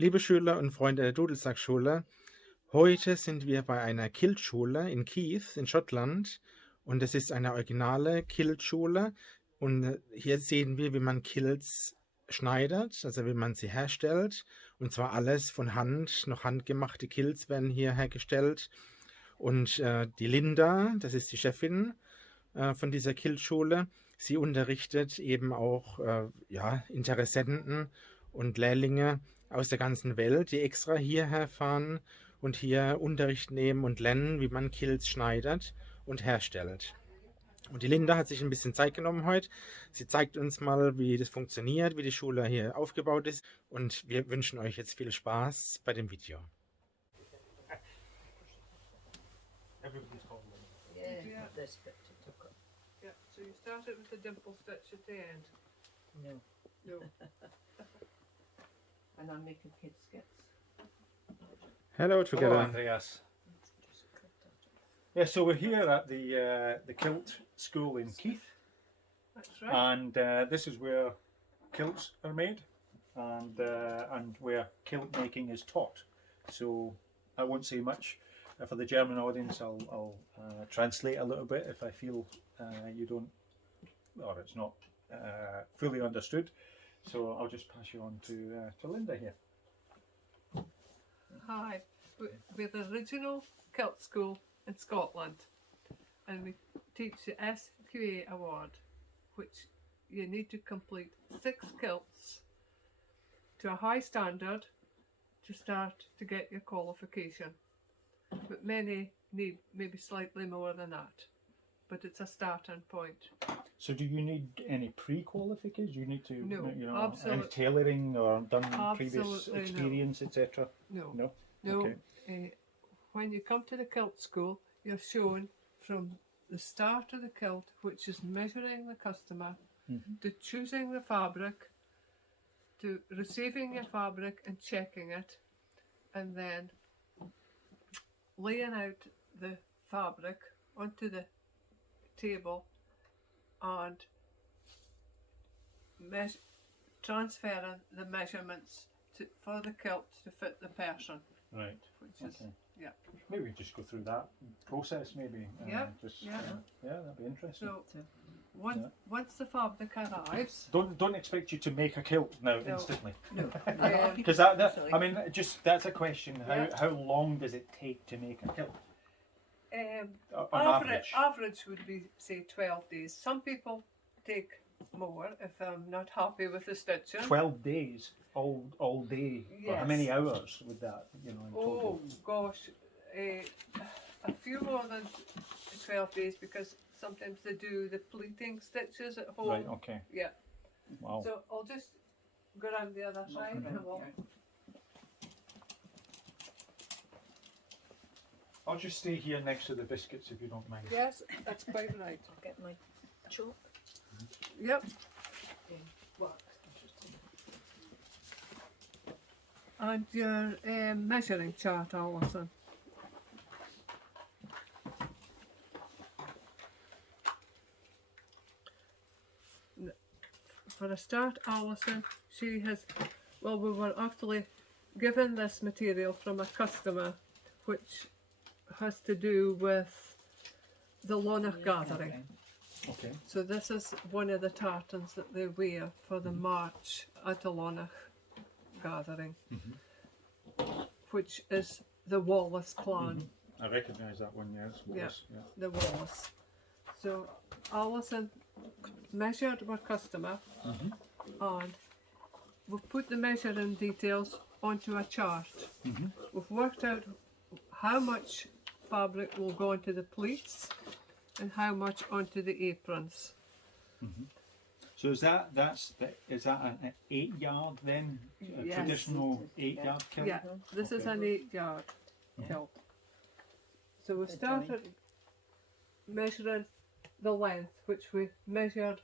Liebe Schüler und Freunde der Dudelsackschule, heute sind wir bei einer Kiltschule in Keith in Schottland und es ist eine originale Kiltschule und hier sehen wir, wie man Kilts schneidet, also wie man sie herstellt, und zwar alles von Hand, noch handgemachte Kilts werden hier hergestellt und die Linda, das ist die Chefin von dieser Kiltschule, sie unterrichtet eben auch Interessenten und Lehrlinge aus der ganzen Welt, die extra hierher fahren und hier Unterricht nehmen und lernen, wie man Kilts schneidet und herstellt. Und die Linda hat sich ein bisschen Zeit genommen heute. Sie zeigt uns mal, wie das funktioniert, wie die Schule hier aufgebaut ist. Und wir wünschen euch jetzt viel Spaß bei dem Video. Everybody's got one. Yeah. This bit to tuck up. Yeah, so you start it with the dimple stitch at the end. No. No. And I'm making kids skits. Hello Hello, together. Andreas. Just cut that off. Yeah, so we're here at the Kilt School in Keith, That's right. and this is where kilts are made, and where kilt making is taught. So I won't say much. For the German audience, I'll translate a little bit if I feel you don't, or it's not fully understood. So I'll just pass you on to Linda here. Hi, we're the original Kilt School in Scotland, and we teach the SQA award, which you need to complete 6 kilts to a high standard to start to get your qualification. But many need maybe slightly more than that, but it's a starting point. So do you need any pre-qualifications? Do you need to, No, any absolute- tailoring or done previous Absolutely no. experience, etc.? No. No. No, Okay. when you come to the kilt school, you're shown from the start of the kilt, which is measuring the customer, to choosing the fabric, to receiving your fabric and checking it, and then laying out the fabric onto the table and transferring the measurements for the kilt to fit the person. Right. Which is, Okay. yeah. Maybe we just go through that process. Maybe. Yeah, Just, yeah. yeah, that'd be interesting. So once the fabric arrives, Don't expect you to make a kilt now No. instantly. um, Because that I mean, just that's a question. Yeah. How long does it take to make a kilt? On average would be say 12 days. Some people take more if I'm not happy with the stitching. 12 days, all day. Or how many Yes. hours would that, in total? Oh gosh, a few more than 12 days because sometimes they do the pleating stitches at home. Right. Okay. Yeah. Wow. So I'll just go around the other side and we'll. I'll just stay here next to the biscuits if you don't mind. Yes, that's quite right. I'll get my chalk. Yep. And your measuring chart, Alison. For a start, Alison, she has, well, we were actually given this material from a customer, which has to do with the Lonach gathering. Okay. So this is one of the tartans that they wear for the march at the Lonach gathering, which is the Wallace clan, I recognise that one. Yes. Wallace, yeah. the Wallace. So Alison measured our customer and we've put the measuring details onto a chart. We've worked out how much fabric will go onto the pleats and how much onto the aprons. So is that an 8-yard then? A Yes. traditional 8-yard kilt? Yeah, this is an 8-yard kilt. So we started measuring the length, which we measured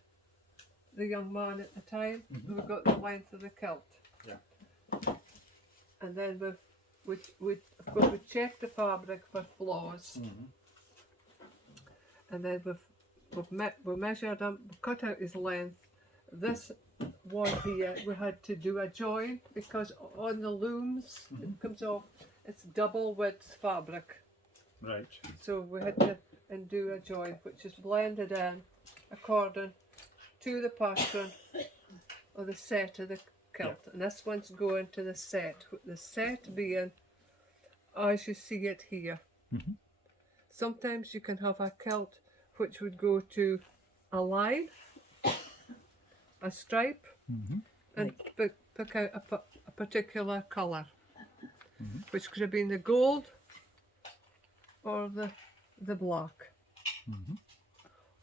the young man at the time. We got the length of the kilt. Yeah. And then we checked the fabric for flaws. And then we measured him, we cut out his length, This one here, we had to do a join because on the looms it comes off, it's double width fabric. Right. So we had to do a join, which is blended in according to the pattern or the set of the kilt. And this one's going to the set, with the set being as you see it here. Sometimes you can have a kilt which would go to a line, a stripe, and pick out a particular colour, which could have been the gold or the black.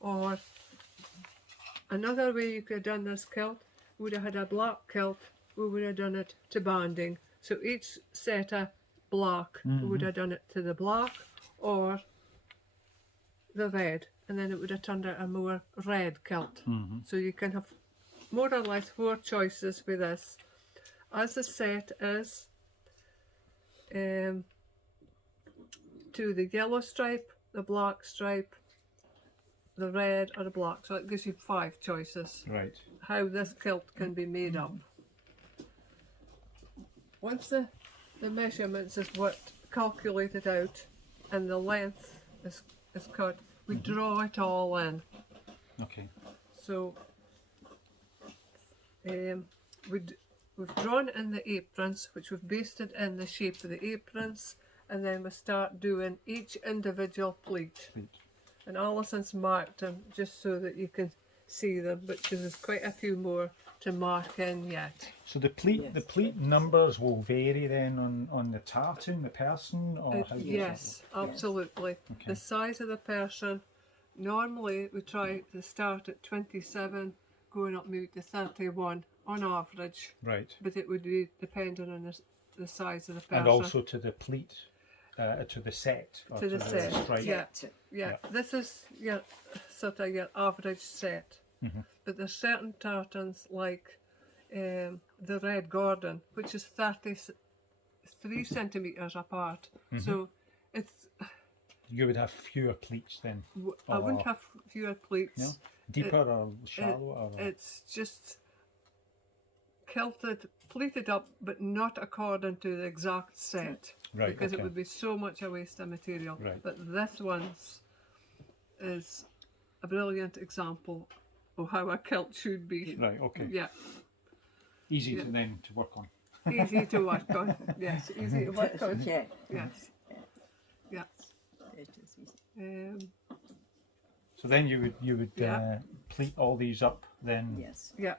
Or another way you could have done this kilt, would have had a black kilt, we would have done it to banding. So each set of black, we would have done it to the black or the red, and then it would have turned out a more red kilt. So you can have more or less 4 choices with this. As the set is to the yellow stripe, the black stripe, the red or the black. So it gives you 5 choices Right. how this kilt can be made up. Once the measurements is what calculated out and the length is cut, we draw it all in. Okay. So we've drawn in the aprons, which we've basted in the shape of the aprons, and then we start doing each individual pleat. And Alison's marked them just so that you can see them, but there's quite a few more to mark in yet. So the pleat numbers will vary then on the tartan, the person, or how does Yes, absolutely. Okay. The size of the person, normally we try to start at 27, going up maybe to 31 on average, that? Right. but it would be dependent on the size of the person. And also to the pleat, to the set. Or to the set, stripe. yeah. Yeah. This is your sort of your average set. But there's certain tartans like the Red Gordon, which is 33 centimetres apart. So it's You would have fewer pleats then. I wouldn't Or- have fewer pleats. No? Deeper or shallower? Or... It's just kilted, pleated up, but not according to the exact set. Right, Because okay. it would be so much a waste of material. Right. But this one's is a brilliant example of how a kilt should be. Right, okay. Yeah, Easy Yeah. to then to work on. easy to work on. Yes, easy to work on. Yeah, Yes. Yeah. it is easy. So then you would Yeah. pleat all these up then. Yes, Yeah.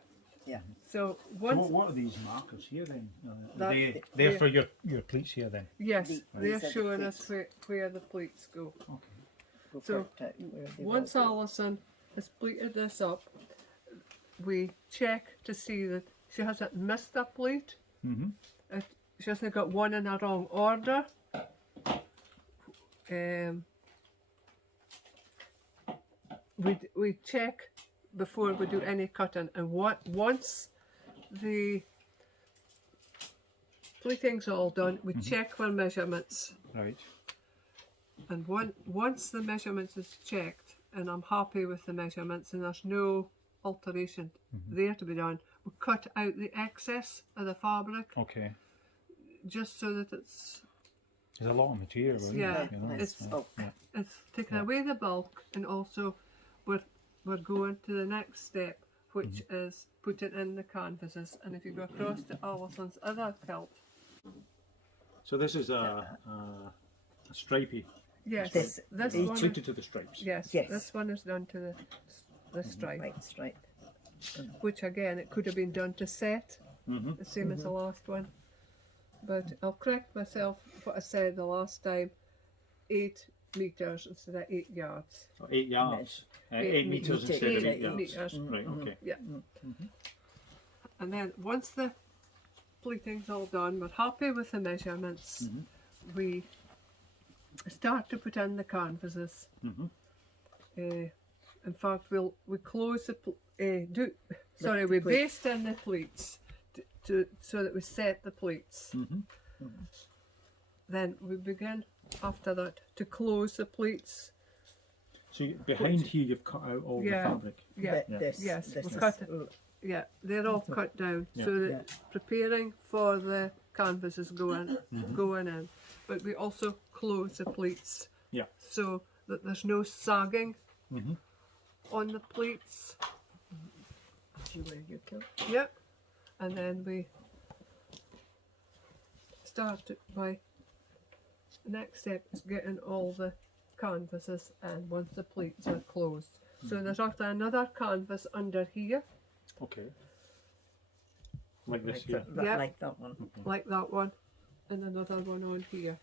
yeah. So So once, what are these markers here then? That- They're yeah. for your pleats here then. yes, These they're are the showing us pleats. where the pleats go. Okay. We've So, worked out where they Once will go. Alison has pleated this up, we check to see that she hasn't missed a pleat. She hasn't got one in the wrong order. We check before we do any cutting, and once the pleating's all done, we check our measurements. Right. And once the measurements is checked and I'm happy with the measurements and there's no alteration there to be done, we cut out the excess of the fabric Okay. just so that it's There's a lot of material. isn't Yeah, there, you know? Less it's- bulk. taken away the bulk, and also we're going to the next step, which is putting in the canvases. And if you go across to Alison's other kilt, So this is a stripey. yes, This- this each- one, Pleated to the stripes. yes, Yes. this one is done to the stripe. White stripe. Which again, it could have been done to set, the same as the last one. But I'll correct myself what I said the last time, 8 metres instead of 8 yards. 8 yards. 8 metres metre- instead of 8 8 yards. metres. Right, okay. Yeah. And then once the pleating's all done, we're happy with the measurements, we start to put in the canvases. In fact, we close the we baste in the pleats so that we set the pleats. Then we begin after that to close the pleats. So behind here you've cut out all Yeah. the fabric. Yeah, Yeah. This, Yes, this we've is, cut it. yeah, they're all cut down Yeah. so that Yeah. preparing for the canvases going in. But we also close the pleats Yeah. so that there's no sagging Mhm. on the pleats. do you wear your kilt? Yep. And then we start it by the next step is getting all the canvases in once the pleats are closed. So there's after another canvas under here, Okay. Like this Like here. that, Yeah. like that one. like that one, and another one on here.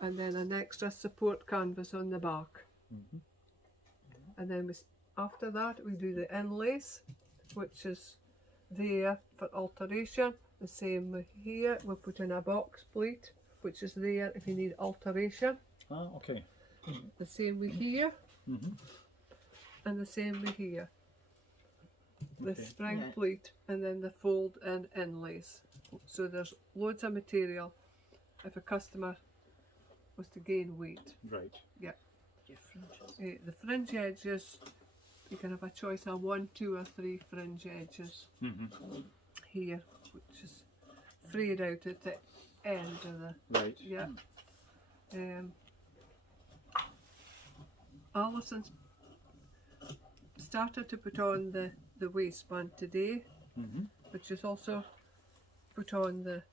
And then an extra support canvas on the back. And then after that we do the inlays, which is there for alteration. The same with here, we put in a box pleat, which is there if you need alteration. Ah, okay. The same with here, Mhm. and the same with here. The Okay. spring Yeah. pleat, and then the fold and inlays. So there's loads of material if a customer was to gain weight. Right. Your fringes. The fringe edges, you can have a choice of 1, 2 or 3 fringe edges here, which is frayed out at the end of the, Right. yeah. Alison's started to put on the waistband today, but she's also put on the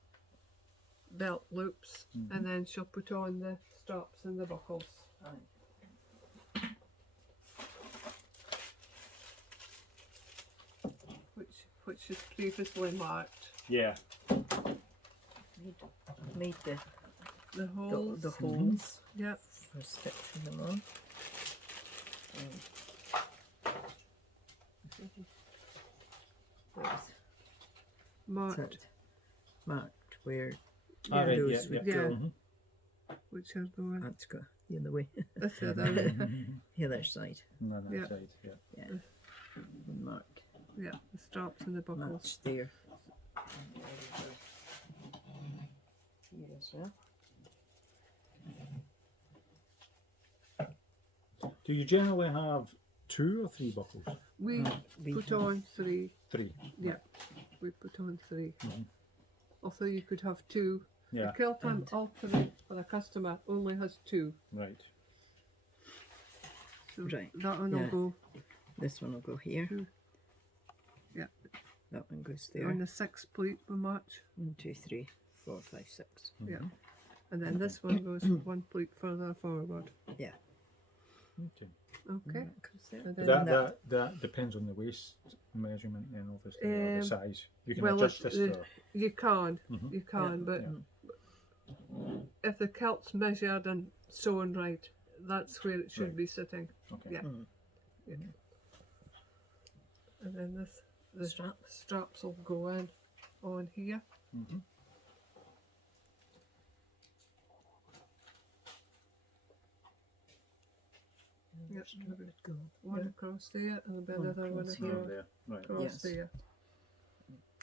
belt loops, and then she'll put on the straps and the buckles. Which is previously marked. Yeah. Made The holes. the holes Yep. for stitching them on. There's Marked, it marked where Ah, right, those yeah, would yeah. go. Mhm. which are going. That's got the other way. That's the other way. The other side. No, that Yeah. side. Yeah. Yeah. And mark Yeah, the straps and the buckles. match there. Here as well. Do you generally have 2 or 3 buckles? We We put have- on 3. 3. Yeah, we put on 3. Mhm. Also, you could have 2. Yeah. The kilt I'm altering for a customer only has 2. Right. So Right, that one will yeah. go This one will go here. Yeah. That one goes there. on the 6 pleat we match. 1, 2, 3, 4, 5, 6. Yeah. And then this one goes 1 pleat further forward. Yeah. Okay. Okay. That goes there. And But then that depends on the waist measurement and obviously or the size. You can well, adjust it's this the- or you can, Mhm. you can, Yeah. but Yeah. if the kilt's measured and sewn right, that's where it should Right. be sitting. okay. Yeah. Yeah. And then the straps will go in on here. Mhm. Yep. Go. One Yeah. across there and then One another one across Oh, here, there. Right. across Yes. there.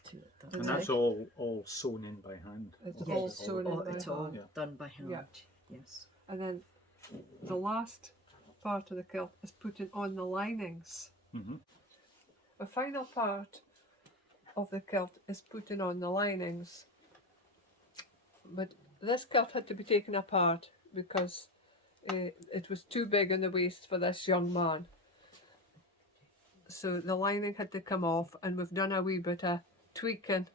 To it, And And then- that's all sewn in by hand. It's Yes. all sewn in Oh, by it's all hand. Yeah. done by hand. Yeah. Yes. And then the last part of the kilt is putting on the linings. Mm-hmm. The final part of the kilt is putting on the linings. But this kilt had to be taken apart because it was too big in the waist for this young man. So the lining had to come off, and we've done a wee bit of tweaking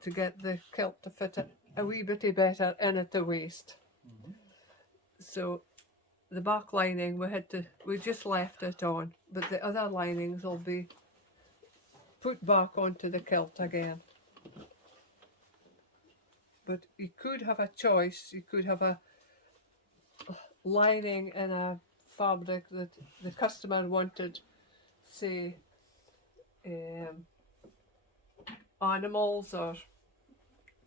to get the kilt to fit a wee bit better in at the waist. So the back lining we just left it on, but the other linings will be put back onto the kilt again. But you could have a choice. You could have a lining in a fabric that the customer wanted, say, animals or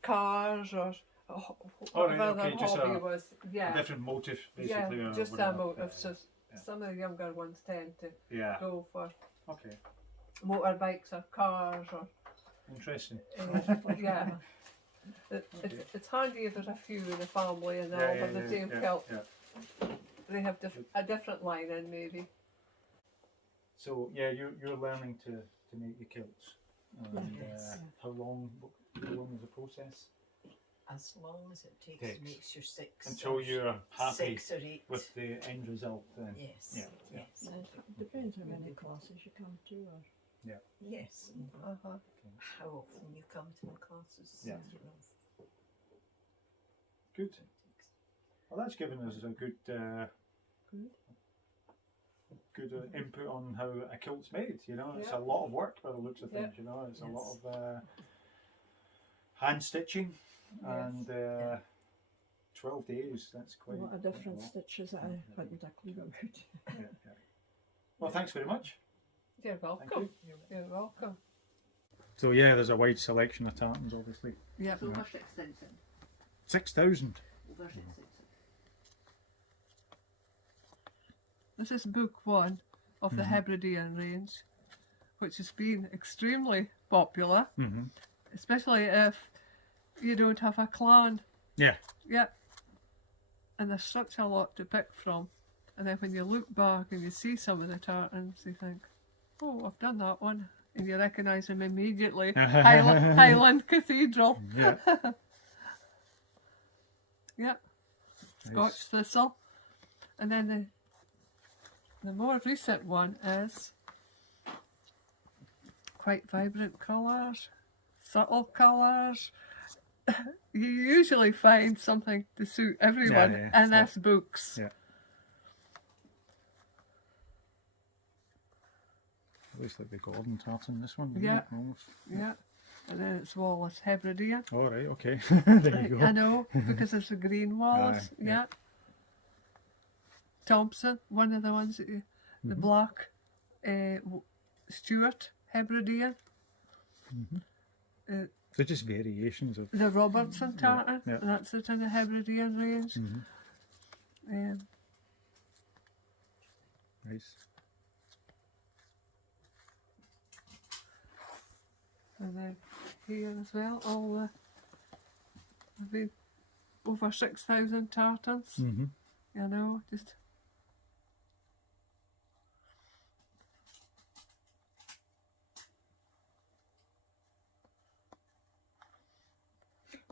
cars or whatever their just hobby a was. Yeah, Different motif, yeah, basically. or just a whatever. motive. So some of the younger ones tend to Yeah. go for Okay. motorbikes or cars or Interesting. yeah. It's handy if there's a few in the family and they all have the same kilt. Yeah. they have a different line in maybe. So yeah, you're learning to make the kilts. And Yes. how long is the process? As long as it takes Takes. to make your 6 Until or you're happy 6 or 8. with the end result then. Yes. Yeah, yeah. Yes. It depends how many classes you come to. Or Yes. Uh-huh. How often you come to the classes. Yeah. you know. Good. Well, that's given us a good input on how a kilt's made. You know, it's Yeah. a lot of work by the looks of Yeah. things. You know, it's a Yes. lot of hand stitching and 12 days. That's a quite lot of different a lot. stitches that I hadn't a clue about. Yeah, yeah. Well, thanks very much. You're Thank welcome. you. You're welcome. So yeah, there's a wide selection of tartans, obviously. Yeah. It's over 6,000. 6,000. Over 6,000. This is book 1 of the Mhm. Hebridean range, which has been extremely popular, Mm-hmm. especially if you don't have a clan. Yeah. Yeah. And there's such a lot to pick from. And then when you look back and you see some of the tartans, you think, oh, I've done that one. And you recognise them immediately. Highland Cathedral. Yeah. Yeah. Nice. Scotch thistle. And then the more recent one is quite vibrant colours, subtle colours. You usually find something to suit everyone yeah, in yeah. this books. Yeah. Looks like the Gordon tartan, this one. doesn't Yeah. it, almost? Yeah. And then it's Wallace Hebridean. All right. Okay. There you go. I know, because it's the green Wallace. Aye, Yeah. yeah. Thompson, one of the ones that you, the Mhm. black Stuart Hebridean. So just variations of. The Robertson tartan, yeah. that's it in the Hebridean range. Mhm. Nice. And then here as well, all the there've been over 6,000 tartans. Mm-hmm. You know, just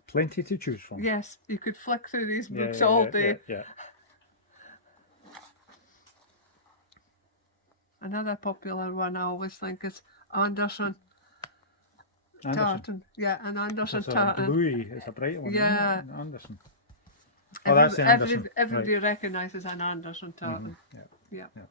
Plenty to choose from. yes, you could flick through these Yeah, books yeah, all yeah, day. Yeah. Another popular one I always think is Anderson Anderson. tartan. Yeah, an Anderson It's a tartan. bluey. It's a bright one. isn't Yeah. it? Anderson. Oh, that's the Anderson. Everybody recognises an Anderson tartan. Yeah. Yeah. Yeah.